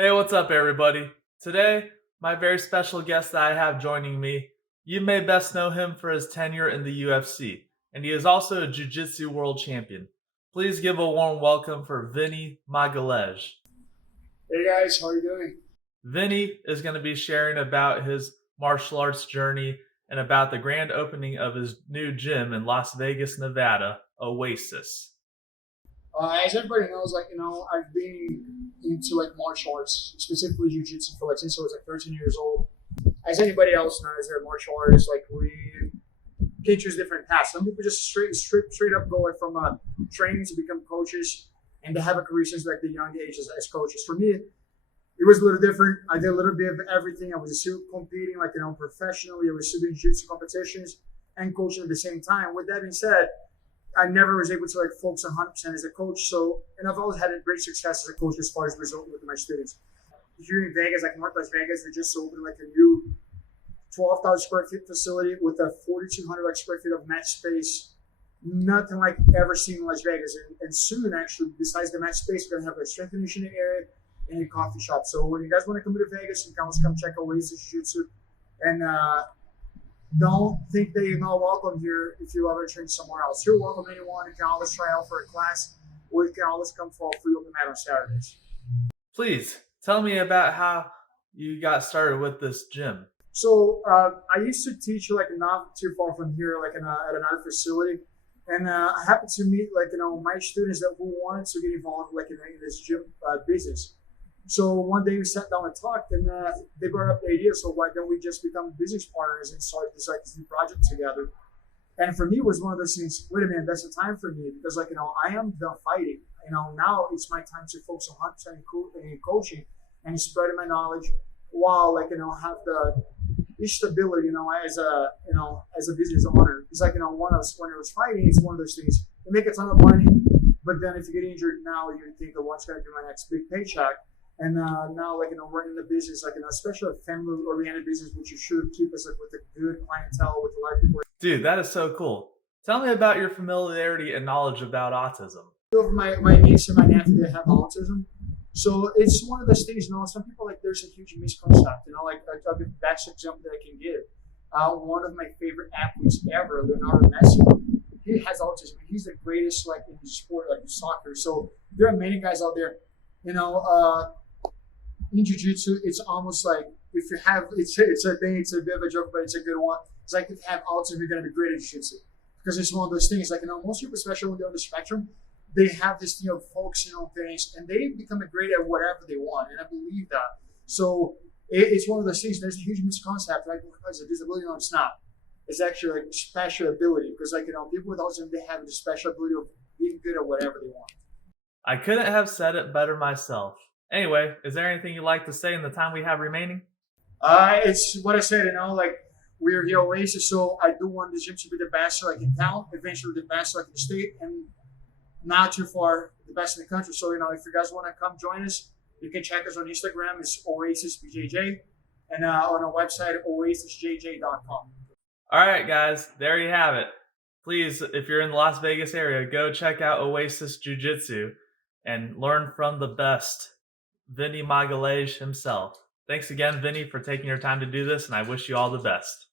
Hey, what's up, everybody? Today, my very special guest that I have joining me, you may best know him for his tenure in the UFC, and he is also a Jiu-Jitsu world champion. Please give a warm welcome for Vinny Magalhães. Hey guys, how are you doing? Vinny is going to be sharing about his martial arts journey and about the grand opening of his new gym in Las Vegas, Nevada, Oasis. As everybody knows, I've been into martial arts, specifically jiu-jitsu, for since I was 13 years old. As anybody else knows, that martial arts we can choose different paths. Some people just straight up go from training to become coaches, and they have a career since the young age as coaches. For me, it was a little different. I did a little bit of everything. I was still competing professionally. I was still doing jiu-jitsu competitions and coaching at the same time. With that being said, I never was able to focus 100% as a coach. So, and I've always had a great success as a coach as far as result with my students. Here in Vegas, North Las Vegas, we just opened a new 12,000 square feet facility with a 4,200 square feet of mat space. Nothing like ever seen in Las Vegas. And soon, actually, besides the mat space, we're going to have a strength and conditioning area and a coffee shop. So when you guys want to come to Vegas, you can always come check out Oasis Jiu-Jitsu. And don't think that you're not welcome here if you ever train somewhere else. You're welcome anyone. You can always try out for a class, or you can always come for a free open mat on Saturdays. Please tell me about how you got started with this gym. So I used to teach not too far from here, at another facility, and I happened to meet my students that who wanted to get involved in this gym business. So one day we sat down and talked, and they brought up the idea. So why don't we just become business partners and start this new project together? And for me, it was one of those things. Wait a minute, that's the time for me because I am done fighting. Now it's my time to focus 100% in coaching and spreading my knowledge, while have the stability. As a business owner, it's when I was fighting, it's one of those things. You make a ton of money, but then if you get injured now, you think of what's going to be my next big paycheck. And now, running the business, especially a family-oriented business, which you should keep us with a good clientele, with a lot of people. Dude, that is so cool. Tell me about your familiarity and knowledge about autism. Two of my niece and my nephew, they have autism. So it's one of those things, some people, there's a huge misconcept, I'll give the best example that I can give. One of my favorite athletes ever, Leonardo Messi, he has autism. He's the greatest, in the sport, in soccer. So there are many guys out there, in jiu-jitsu, it's almost if you have, it's a thing, it's a bit of a joke, but it's a good one. It's if you have autism, you're going to be great at jiu-jitsu. Because it's one of those things, most people, especially when they're on the spectrum, they have this thing of focusing on things, and they become great at whatever they want, and I believe that. So it's one of those things, there's a huge misconception, because of disability, no, it's not. It's actually special ability, because people with autism, they have the special ability of being good at whatever they want. I couldn't have said it better myself. Anyway, is there anything you'd like to say in the time we have remaining? It's what I said, we're here Oasis, so I do want the gym to be the best in town, eventually the best in the state, and not too far the best in the country. So, if you guys want to come join us, you can check us on Instagram, it's OasisBJJ, and on our website, oasisjj.com. All right, guys, there you have it. Please, if you're in the Las Vegas area, go check out Oasis Jiu-Jitsu and learn from the best, Vinny Magalhães himself. Thanks again, Vinny, for taking your time to do this, and I wish you all the best.